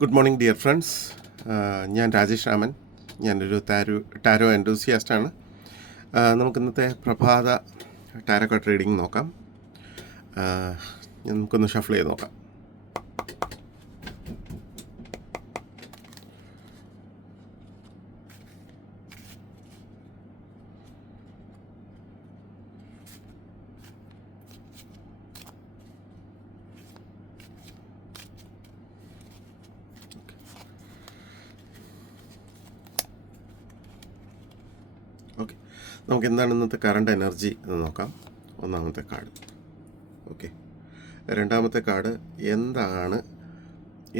Good morning dear friends. ഞാൻ രാജേഷ് രാമൻ. ഞാനൊരു tarot എൻതൂസിയാസ്റ്റാണ്. നമുക്ക് ഇന്നത്തെ പ്രഭാത ടാരോ കാർഡ് റീഡിംഗ് നോക്കാം. നമുക്കൊന്ന് ഷഫിൾ ചെയ്ത് നോക്കാം. ഓക്കെ, നമുക്ക് എന്താണ് ഇന്നത്തെ കറണ്ട് എനർജി എന്ന് നോക്കാം. ഒന്നാമത്തെ കാർഡ്. ഓക്കെ, രണ്ടാമത്തെ കാർഡ് എന്താണ്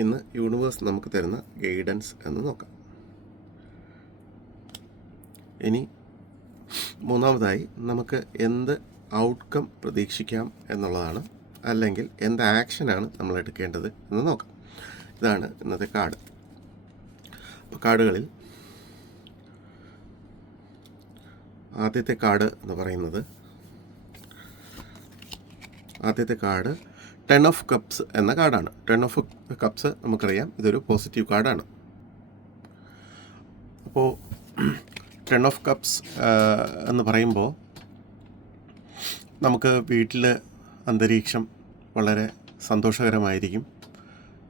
ഇന്ന് യൂണിവേഴ്സ് നമുക്ക് തരുന്ന ഗൈഡൻസ് എന്ന് നോക്കാം. ഇനി മൂന്നാമതായി നമുക്ക് എന്ത് ഔട്ട്കം പ്രതീക്ഷിക്കാം എന്നുള്ളതാണ്, അല്ലെങ്കിൽ എന്ത് ആക്ഷനാണ് നമ്മൾ എടുക്കേണ്ടത് എന്ന് നോക്കാം. ഇതാണ് ഇന്നത്തെ കാർഡ്. അപ്പോൾ കാർഡുകളിൽ ആദ്യത്തെ കാർഡ് എന്ന് പറയുന്നത്, ആദ്യത്തെ കാർഡ് 10 ഓഫ് കപ്സ് എന്ന കാർഡാണ്. 10 ഓഫ് കപ്സ് നമുക്കറിയാം, ഇതൊരു പോസിറ്റീവ് കാർഡാണ്. അപ്പോൾ 10 ഓഫ് കപ്സ് എന്ന് പറയുമ്പോൾ നമുക്ക് വീട്ടിൽ അന്തരീക്ഷം വളരെ സന്തോഷകരമായിരിക്കും.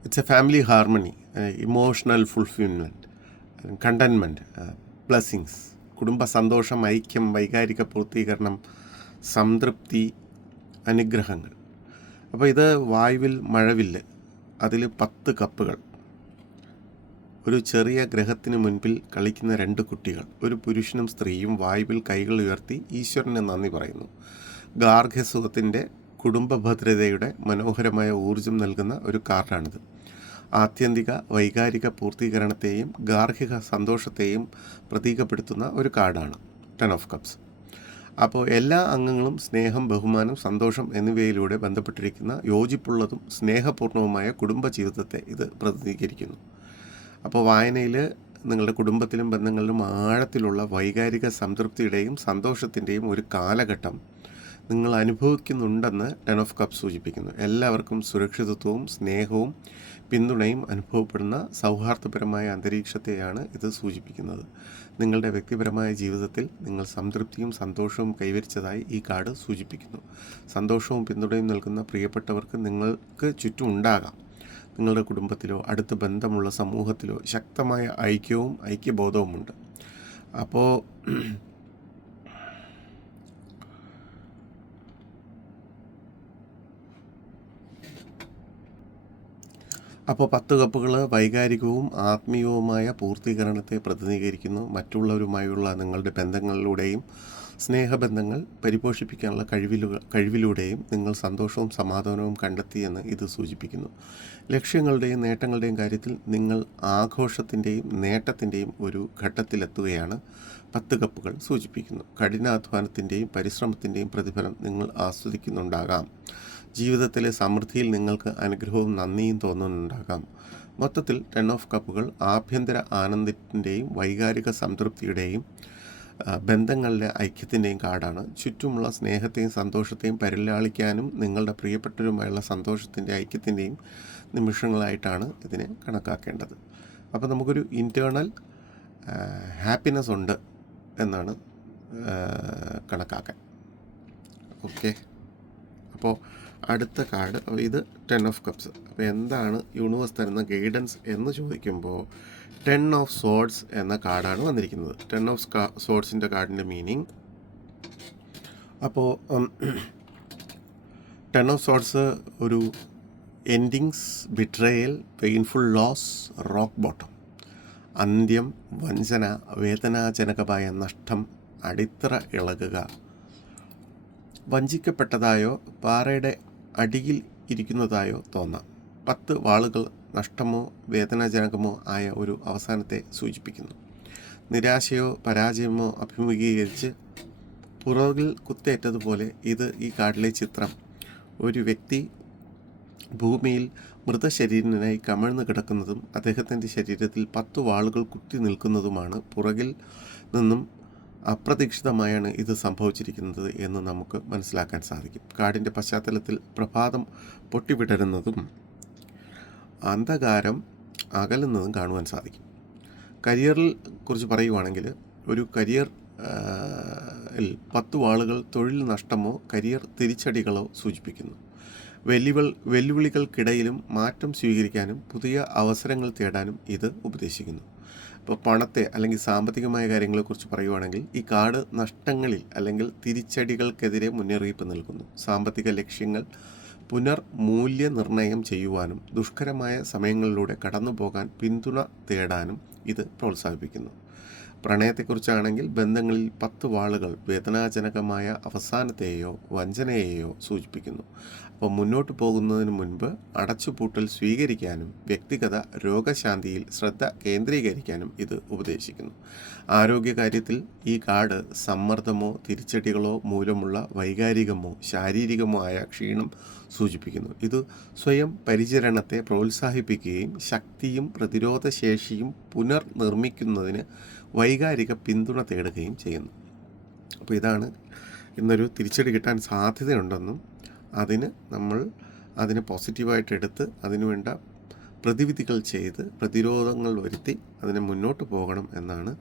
It's a family harmony, emotional fulfilment, contentment, blessings, കുടുംബ സന്തോഷം, ഐക്യം, വൈകാരിക പൂർത്തീകരണം, സംതൃപ്തി, അനുഗ്രഹങ്ങൾ. അപ്പോൾ ഇത് വായുവിൽ മഴവില്ല്, അതിൽ 10 കപ്പുകൾ, ഒരു ചെറിയ ഗ്രഹത്തിന് മുൻപിൽ കളിക്കുന്ന 2 കുട്ടികൾ, ഒരു പുരുഷനും സ്ത്രീയും വായുവിൽ കൈകൾ ഉയർത്തി ഈശ്വരന് നന്ദി പറയുന്നു. ഗാർഹ്യസുഖത്തിൻ്റെ, കുടുംബ ഭദ്രതയുടെ മനോഹരമായ ഊർജം നൽകുന്ന ഒരു കാർഡാണിത്. ആത്യന്തിക വൈകാരിക പൂർത്തീകരണത്തെയും ഗാർഹിക സന്തോഷത്തെയും പ്രതീകപ്പെടുത്തുന്ന ഒരു കാർഡാണ് 10 ഓഫ് കപ്സ്. അപ്പോൾ എല്ലാ അംഗങ്ങളും സ്നേഹം, ബഹുമാനം, സന്തോഷം എന്നിവയിലൂടെ ബന്ധപ്പെട്ടിരിക്കുന്ന യോജിപ്പുള്ളതും സ്നേഹപൂർണ്ണവുമായ കുടുംബജീവിതത്തെ ഇത് പ്രതിനിധീകരിക്കുന്നു. അപ്പോൾ വായനയിൽ നിങ്ങളുടെ കുടുംബത്തിലും ബന്ധങ്ങളിലും ആഴത്തിലുള്ള വൈകാരിക സംതൃപ്തിയുടെയും സന്തോഷത്തിൻ്റെയും ഒരു കാലഘട്ടം നിങ്ങൾ അനുഭവിക്കുന്നുണ്ടെന്ന് 10 ഓഫ് കപ്സ് സൂചിപ്പിക്കുന്നു. എല്ലാവർക്കും സുരക്ഷിതത്വവും സ്നേഹവും പിന്തുണയും അനുഭവപ്പെടുന്ന സൗഹാർദ്ദപരമായ അന്തരീക്ഷത്തെയാണ് ഇത് സൂചിപ്പിക്കുന്നത്. നിങ്ങളുടെ വ്യക്തിപരമായ ജീവിതത്തിൽ നിങ്ങൾ സംതൃപ്തിയും സന്തോഷവും കൈവരിച്ചതായി ഈ കാർഡ് സൂചിപ്പിക്കുന്നു. സന്തോഷവും പിന്തുണയും നൽകുന്ന പ്രിയപ്പെട്ടവർക്ക് നിങ്ങൾക്ക് ചുറ്റും ഉണ്ടാകാം. നിങ്ങളുടെ കുടുംബത്തിലോ അടുത്ത ബന്ധമുള്ള സമൂഹത്തിലോ ശക്തമായ ഐക്യവും ഐക്യബോധവുമുണ്ട്. അപ്പോൾ 10 കപ്പുകൾ വൈകാരികവും ആത്മീയവുമായ പൂർത്തീകരണത്തെ പ്രതിനിധീകരിക്കുന്നു. മറ്റുള്ളവരുമായുള്ള നിങ്ങളുടെ ബന്ധങ്ങളിലൂടെയും സ്നേഹബന്ധങ്ങൾ പരിപോഷിപ്പിക്കാനുള്ള കഴിവിലൂടെയും നിങ്ങൾ സന്തോഷവും സമാധാനവും കണ്ടെത്തിയെന്ന് ഇത് സൂചിപ്പിക്കുന്നു. ലക്ഷ്യങ്ങളുടെയും നേട്ടങ്ങളുടെയും കാര്യത്തിൽ നിങ്ങൾ ആഘോഷത്തിൻ്റെയും നേട്ടത്തിൻ്റെയും ഒരു ഘട്ടത്തിലെത്തുകയാണ് 10 കപ്പുകൾ സൂചിപ്പിക്കുന്നു. കഠിനാധ്വാനത്തിൻ്റെയും പരിശ്രമത്തിൻ്റെയും പ്രതിഫലം നിങ്ങൾ ആസ്വദിക്കുന്നുണ്ടാകാം. ജീവിതത്തിലെ സമൃദ്ധിയിൽ നിങ്ങൾക്ക് അനുഗ്രഹവും നന്ദിയും തോന്നുന്നുണ്ടാകാം. മൊത്തത്തിൽ 10 ഓഫ് കപ്പുകൾ ആഭ്യന്തര ആനന്ദത്തിൻ്റെയും വൈകാരിക സംതൃപ്തിയുടെയും ബന്ധങ്ങളിലെ ഐക്യത്തിൻ്റെയും കാർഡാണ്. ചുറ്റുമുള്ള സ്നേഹത്തെയും സന്തോഷത്തെയും പരിലാളിക്കാനും നിങ്ങളുടെ പ്രിയപ്പെട്ടവരുമായുള്ള സന്തോഷത്തിൻ്റെ ഐക്യത്തിൻ്റെയും നിമിഷങ്ങളായിട്ടാണ് ഇതിനെ കണക്കാക്കേണ്ടത്. അപ്പോൾ നമുക്കൊരു ഇൻറ്റേർണൽ ഹാപ്പിനെസ് ഉണ്ട് എന്നാണ് കണക്കാക്കാൻ. ഓക്കെ, അപ്പോൾ അടുത്ത കാർഡ്, ഇത് 10 ഓഫ് കപ്സ്. അപ്പോൾ എന്താണ് യൂണിവേഴ്സ് തരുന്ന ഗൈഡൻസ് എന്ന് ചോദിക്കുമ്പോൾ 10 ഓഫ് സോർഡ്സ് എന്ന കാർഡാണ് വന്നിരിക്കുന്നത്. 10 ഓഫ് സോർഡ്സിൻ്റെ കാർഡിൻ്റെ മീനിങ്, അപ്പോൾ 10 ഓഫ് സോർഡ്സ് ഒരു endings, betrayal, painful loss, rock bottom, അന്ത്യം, വഞ്ചന, വേദനാജനകമായ നഷ്ടം, അടിത്തറ ഇളകുക, വഞ്ചിക്കപ്പെട്ടതായോ പാറയുടെ അടിയിൽ ഇരിക്കുന്നതായോ തോന്നാം. 10 വാളുകൾ നഷ്ടമോ വേദനാജനകമോ ആയ ഒരു അവസാനത്തെ സൂചിപ്പിക്കുന്നു. നിരാശയോ പരാജയമോ അഭിമുഖീകരിച്ച് പുറകിൽ കുത്തേറ്റതുപോലെ ഇത് ഈ കാർഡിലെ ചിത്രം. ഒരു വ്യക്തി ഭൂമിയിൽ മൃതശരീരനായി കമിഴ്ന്നു കിടക്കുന്നതും അദ്ദേഹത്തിൻ്റെ ശരീരത്തിൽ 10 വാളുകൾ കുത്തി നിൽക്കുന്നതുമാണ്. പുറകിൽ നിന്നും അപ്രതീക്ഷിതമായാണ് ഇത് സംഭവിച്ചിരിക്കുന്നത് എന്ന് നമുക്ക് മനസ്സിലാക്കാൻ സാധിക്കും. കാടിൻ്റെ പശ്ചാത്തലത്തിൽ പ്രഭാതം പൊട്ടിവിടരുന്നതും അന്ധകാരം അകലുന്നതും കാണുവാൻ സാധിക്കും. കരിയറിൽ കുറിച്ച് പറയുവാണെങ്കിൽ ഒരു കരിയർ 10 വാളുകൾ തൊഴിൽ നഷ്ടമോ കരിയർ തിരിച്ചടികളോ സൂചിപ്പിക്കുന്നു. വെല്ലുവിളികൾക്കിടയിലും മാറ്റം സ്വീകരിക്കാനും പുതിയ അവസരങ്ങൾ തേടാനും ഇത് ഉപദേശിക്കുന്നു. ഇപ്പോൾ പണത്തെ അല്ലെങ്കിൽ സാമ്പത്തികമായ കാര്യങ്ങളെക്കുറിച്ച് പറയുവാണെങ്കിൽ ഈ കാർഡ് നഷ്ടങ്ങളിൽ അല്ലെങ്കിൽ തിരിച്ചടികൾക്കെതിരെ മുന്നറിയിപ്പ് നൽകുന്നു. സാമ്പത്തിക ലക്ഷ്യങ്ങൾ പുനർമൂല്യനിർണ്ണയം ചെയ്യുവാനും ദുഷ്കരമായ സമയങ്ങളിലൂടെ കടന്നു പോകാൻ പിന്തുണ തേടാനും ഇത് പ്രോത്സാഹിപ്പിക്കുന്നു. പ്രണയത്തെക്കുറിച്ചാണെങ്കിൽ ബന്ധങ്ങളിൽ 10 വാളുകൾ വേദനാജനകമായ അവസാനത്തെയോ വഞ്ചനയെയോ സൂചിപ്പിക്കുന്നു. അപ്പോൾ മുന്നോട്ട് പോകുന്നതിന് മുൻപ് അടച്ചുപൂട്ടൽ സ്വീകരിക്കാനും വ്യക്തിഗത രോഗശാന്തിയിൽ ശ്രദ്ധ കേന്ദ്രീകരിക്കാനും ഇത് ഉപദേശിക്കുന്നു. ആരോഗ്യകാര്യത്തിൽ ഈ കാർഡ് സമ്മർദ്ദമോ തിരിച്ചടികളോ മൂലമുള്ള വൈകാരികമോ ശാരീരികമോ ആയ ക്ഷീണം സൂചിപ്പിക്കുന്നു. ഇത് സ്വയം പരിചരണത്തെ പ്രോത്സാഹിപ്പിക്കുകയും ശക്തിയും പ്രതിരോധശേഷിയും പുനർനിർമ്മിക്കുന്നതിന് വൈകാരിക പിന്തുണ തേടുകയും ചെയ്യുന്നു. അപ്പോൾ ഇതാണ് ഇന്നൊരു തിരിച്ചടി കിട്ടാൻ സാധ്യതയുണ്ടെന്നും അതിനെ പോസിറ്റീവായിട്ട് എടുത്ത് അതിനുവേണ്ട പ്രതിവിധികൾ ചെയ്ത് പ്രതിരോധങ്ങൾ വരുത്തി അതിനെ മുന്നോട്ട് പോകണം എന്നാണ്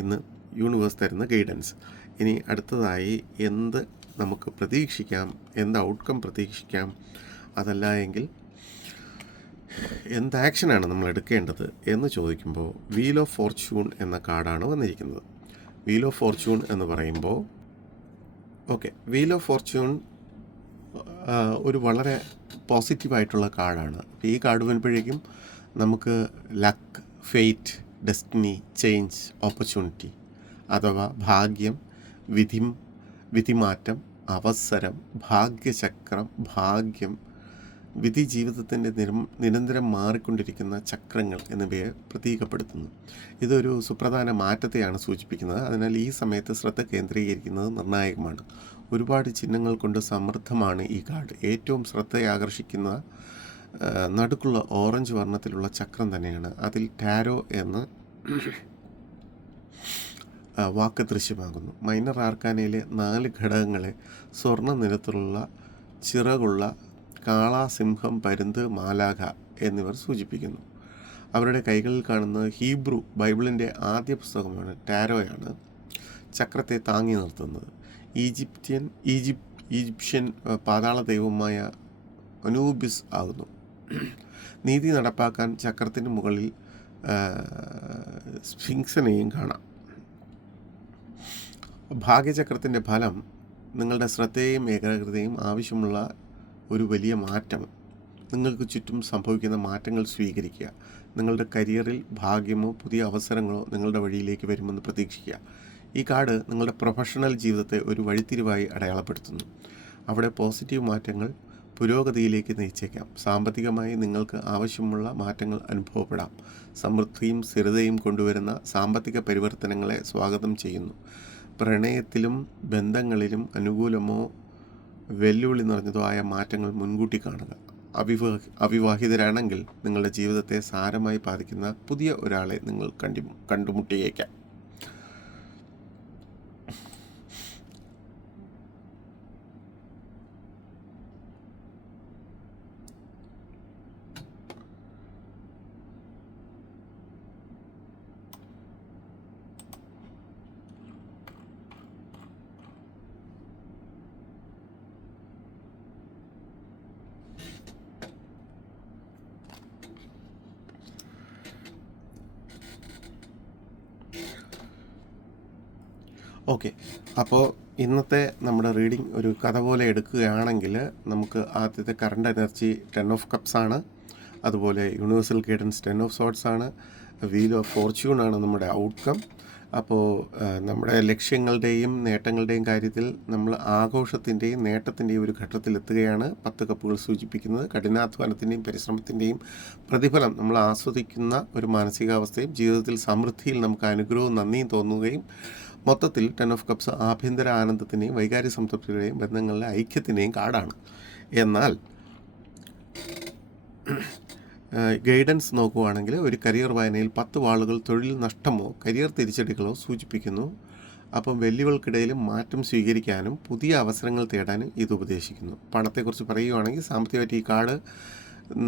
ഇന്ന് യൂണിവേഴ്സ് തരുന്ന ഗൈഡൻസ്. ഇനി അടുത്തതായി എന്ത് നമുക്ക് പ്രതീക്ഷിക്കാം, എന്ത് ഔട്ട്കം പ്രതീക്ഷിക്കാം, അതല്ല എങ്കിൽ എന്ത് ആക്ഷനാണ് നമ്മൾ എടുക്കേണ്ടത് എന്ന് ചോദിക്കുമ്പോൾ വീൽ ഓഫ് ഫോർച്യൂൺ എന്ന കാർഡാണ് വന്നിരിക്കുന്നത്. വീൽ ഓഫ് ഫോർച്യൂൺ എന്ന് പറയുമ്പോൾ വീൽ ഓഫ് ഫോർച്യൂൺ ഒരു വളരെ പോസിറ്റീവായിട്ടുള്ള കാർഡാണ്. ഈ കാർഡ് വരുമ്പോഴേക്കും നമുക്ക് luck, fate, destiny, change, opportunity അഥവാ ഭാഗ്യം, വിധിമാറ്റം, അവസരം, ഭാഗ്യചക്രം, ഭാഗ്യം, വിധി, ജീവിതത്തിൻ്റെ നിരന്തരം മാറിക്കൊണ്ടിരിക്കുന്ന ചക്രങ്ങൾ എന്നിവയെ പ്രതീകപ്പെടുത്തുന്നു. ഇതൊരു സുപ്രധാന മാറ്റത്തെയാണ് സൂചിപ്പിക്കുന്നത്. അതിനാൽ ഈ സമയത്ത് ശ്രദ്ധ കേന്ദ്രീകരിക്കുന്നത് നിർണായകമാണ്. ഒരുപാട് ചിഹ്നങ്ങൾ കൊണ്ട് സമൃദ്ധമാണ് ഈ കാർഡ്. ഏറ്റവും ശ്രദ്ധയാകർഷിക്കുന്ന നടുക്കുള്ള ഓറഞ്ച് വർണ്ണത്തിലുള്ള ചക്രം തന്നെയാണ്. അതിൽ ടാരോ എന്ന വാക്ക് ദൃശ്യമാകുന്നു. മൈനർ ആർക്കാനയിലെ 4 ഘടകങ്ങളെ സ്വർണ്ണ നിറത്തിലുള്ള ചിറകുള്ള കാള, സിംഹം, പരുന്ത്, മാലാഖ എന്നിവർ സൂചിപ്പിക്കുന്നു. അവരുടെ കൈകളിൽ കാണുന്ന ഹീബ്രു ബൈബിളിൻ്റെ ആദ്യ പുസ്തകമാണ് ടാരോയാണ് ചക്രത്തെ താങ്ങി നിർത്തുന്നത്. ഈജിപ്ഷ്യൻ പാതാള ദൈവമായ അനൂബിസ് ആകുന്നു. നീതി നടപ്പാക്കാൻ ചക്രത്തിന് മുകളിൽ സ്ഫിങ്സിനെയും കാണാം. ഭാഗ്യചക്രത്തിൻ്റെ ഫലം നിങ്ങളുടെ ശ്രദ്ധയും ഏകാഗ്രതയും ആവശ്യമുള്ള ഒരു വലിയ മാറ്റം. നിങ്ങൾക്ക് ചുറ്റും സംഭവിക്കുന്ന മാറ്റങ്ങൾ സ്വീകരിക്കുക. നിങ്ങളുടെ കരിയറിൽ ഭാഗ്യമോ പുതിയ അവസരങ്ങളോ നിങ്ങളുടെ വഴിയിലേക്ക് വരുമെന്ന് പ്രതീക്ഷിക്കുക. ഈ കാർഡ് നിങ്ങളുടെ പ്രൊഫഷണൽ ജീവിതത്തെ ഒരു വഴിത്തിരിവായി അടയാളപ്പെടുത്തുന്നു. അവിടെ പോസിറ്റീവ് മാറ്റങ്ങൾ പുരോഗതിയിലേക്ക് നയിച്ചേക്കാം. സാമ്പത്തികമായി നിങ്ങൾക്ക് ആവശ്യമുള്ള മാറ്റങ്ങൾ അനുഭവപ്പെടാം. സമൃദ്ധിയും സ്ഥിരതയും കൊണ്ടുവരുന്ന സാമ്പത്തിക പരിവർത്തനങ്ങളെ സ്വാഗതം ചെയ്യുന്നു. പ്രണയത്തിലും ബന്ധങ്ങളിലും അനുകൂലമോ വെല്ലുവിളി നിറഞ്ഞതോ ആയ മാറ്റങ്ങൾ മുൻകൂട്ടി കാണുക. അവിവാഹിതരാണെങ്കിൽ നിങ്ങളുടെ ജീവിതത്തെ സാരമായി ബാധിക്കുന്ന പുതിയ ഒരാളെ നിങ്ങൾ കണ്ടുമുട്ടിയേക്കാം. ഓക്കെ, അപ്പോൾ ഇന്നത്തെ നമ്മുടെ റീഡിംഗ് ഒരു കഥ പോലെ എടുക്കുകയാണെങ്കിൽ നമുക്ക് ആദ്യത്തെ കറണ്ട് എനർജി 10 ഓഫ് കപ്സ് ആണ്. അതുപോലെ യൂണിവേഴ്സൽ ഗൈഡൻസ് 10 ഓഫ് സോർട്സ് ആണ്. വീൽ ഓഫ് ഫോർച്യൂൺ ആണ് നമ്മുടെ ഔട്ട്കം. അപ്പോൾ നമ്മുടെ ലക്ഷ്യങ്ങളുടെയും നേട്ടങ്ങളുടെയും കാര്യത്തിൽ നമ്മൾ ആഘോഷത്തിൻ്റെയും നേട്ടത്തിൻ്റെയും ഒരു ഘട്ടത്തിലെത്തുകയാണ് 10 കപ്പുകൾ സൂചിപ്പിക്കുന്നത്. കഠിനാധ്വാനത്തിൻ്റെയും പരിശ്രമത്തിൻ്റെയും പ്രതിഫലം നമ്മൾ ആസ്വദിക്കുന്ന ഒരു മാനസികാവസ്ഥയും ജീവിതത്തിൽ സമൃദ്ധിയിൽ നമുക്ക് അനുഗ്രഹവും നന്ദിയും തോന്നുകയും മൊത്തത്തിൽ 10 ഓഫ് കപ്സ് ആഭ്യന്തര ആനന്ദത്തിൻ്റെയും വൈകാരിക സംതൃപ്തിയുടെയും ബന്ധങ്ങളിലെ ഐക്യത്തിൻ്റെയും കാർഡാണ്. എന്നാൽ ഗൈഡൻസ് നോക്കുകയാണെങ്കിൽ ഒരു കരിയർ വായനയിൽ 10 വാളുകൾ തൊഴിൽ നഷ്ടമോ കരിയർ തിരിച്ചടികളോ സൂചിപ്പിക്കുന്നു. അപ്പം വെല്ലുവിളികൾക്കിടയിലും മാറ്റം സ്വീകരിക്കാനും പുതിയ അവസരങ്ങൾ തേടാനും ഇത് ഉപദേശിക്കുന്നു. പണത്തെക്കുറിച്ച് പറയുകയാണെങ്കിൽ സാമ്പത്തികമായിട്ട് ഈ കാർഡ്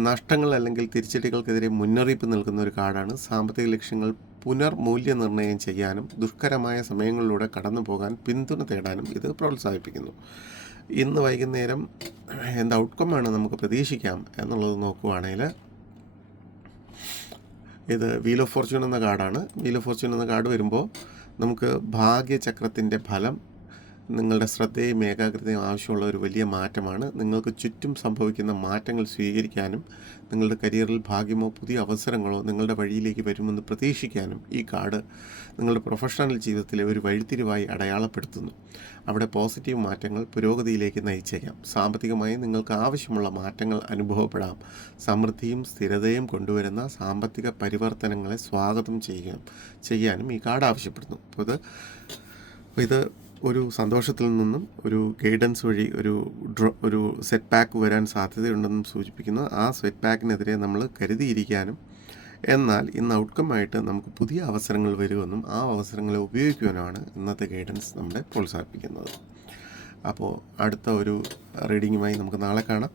നഷ്ടങ്ങൾ അല്ലെങ്കിൽ തിരിച്ചടികൾക്കെതിരെ മുന്നറിയിപ്പ് നൽകുന്ന ഒരു കാർഡാണ്. സാമ്പത്തിക ലക്ഷ്യങ്ങൾ പുനർമൂല്യനിർണ്ണയം ചെയ്യാനും ദുഷ്കരമായ സമയങ്ങളിലൂടെ കടന്നു പോകാൻ പിന്തുണ തേടാനും ഇത് പ്രോത്സാഹിപ്പിക്കുന്നു. ഇന്ന് വൈകുന്നേരം എന്ത് ഔട്ട്കമാണ് നമുക്ക് പ്രതീക്ഷിക്കാം എന്നുള്ളത് നോക്കുവാണെങ്കിൽ, ഇത് വീൽ ഓഫ് ഫോർച്യൂൺ എന്ന കാർഡാണ്. വീൽ ഓഫ് ഫോർച്യൂൺ എന്ന കാർഡ് വരുമ്പോൾ നമുക്ക് ഭാഗ്യചക്രത്തിൻ്റെ ഫലം, നിങ്ങളുടെ ശ്രദ്ധയും ഏകാഗ്രതയും ആവശ്യമുള്ള ഒരു വലിയ മാറ്റമാണ്. നിങ്ങൾക്ക് ചുറ്റും സംഭവിക്കുന്ന മാറ്റങ്ങൾ സ്വീകരിക്കാനും നിങ്ങളുടെ കരിയറിൽ ഭാഗ്യമോ പുതിയ അവസരങ്ങളോ നിങ്ങളുടെ വഴിയിലേക്ക് വരുമെന്ന് പ്രതീക്ഷിക്കാനും ഈ കാർഡ് നിങ്ങളുടെ പ്രൊഫഷണൽ ജീവിതത്തിലെ ഒരു വഴിത്തിരിവായി അടയാളപ്പെടുത്തുന്നു. അവിടെ പോസിറ്റീവ് മാറ്റങ്ങൾ പുരോഗതിയിലേക്ക് നയിച്ചേക്കാം. സാമ്പത്തികമായി നിങ്ങൾക്ക് ആവശ്യമുള്ള മാറ്റങ്ങൾ അനുഭവപ്പെടാം. സമൃദ്ധിയും സ്ഥിരതയും കൊണ്ടുവരുന്ന സാമ്പത്തിക പരിവർത്തനങ്ങളെ സ്വാഗതം ചെയ്യാനും ഈ കാർഡ് ആവശ്യപ്പെടുന്നു. അപ്പോൾ ഇത് ഒരു സന്തോഷത്തിൽ നിന്നും ഒരു ഗൈഡൻസ് വഴി ഒരു സെറ്റ് ബാക്ക് വരാൻ സാധ്യതയുണ്ടെന്നും സൂചിപ്പിക്കുന്നു. ആ സെറ്റ് ബാക്കിനെതിരെ നമ്മൾ കരുതിയിരിക്കാനും, എന്നാൽ ഇന്ന് ഔട്ട്കമായിട്ട് നമുക്ക് പുതിയ അവസരങ്ങൾ വരുമെന്നും ആ അവസരങ്ങളെ ഉപയോഗിക്കുവാനുമാണ് ഇന്നത്തെ ഗൈഡൻസ് നമ്മളെ പ്രോത്സാഹിപ്പിക്കുന്നത്. അപ്പോൾ അടുത്ത ഒരു റീഡിങ്ങുമായി നമുക്ക് നാളെ കാണാം.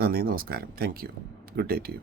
നന്ദി, നമസ്കാരം. Thank you. Good day to U.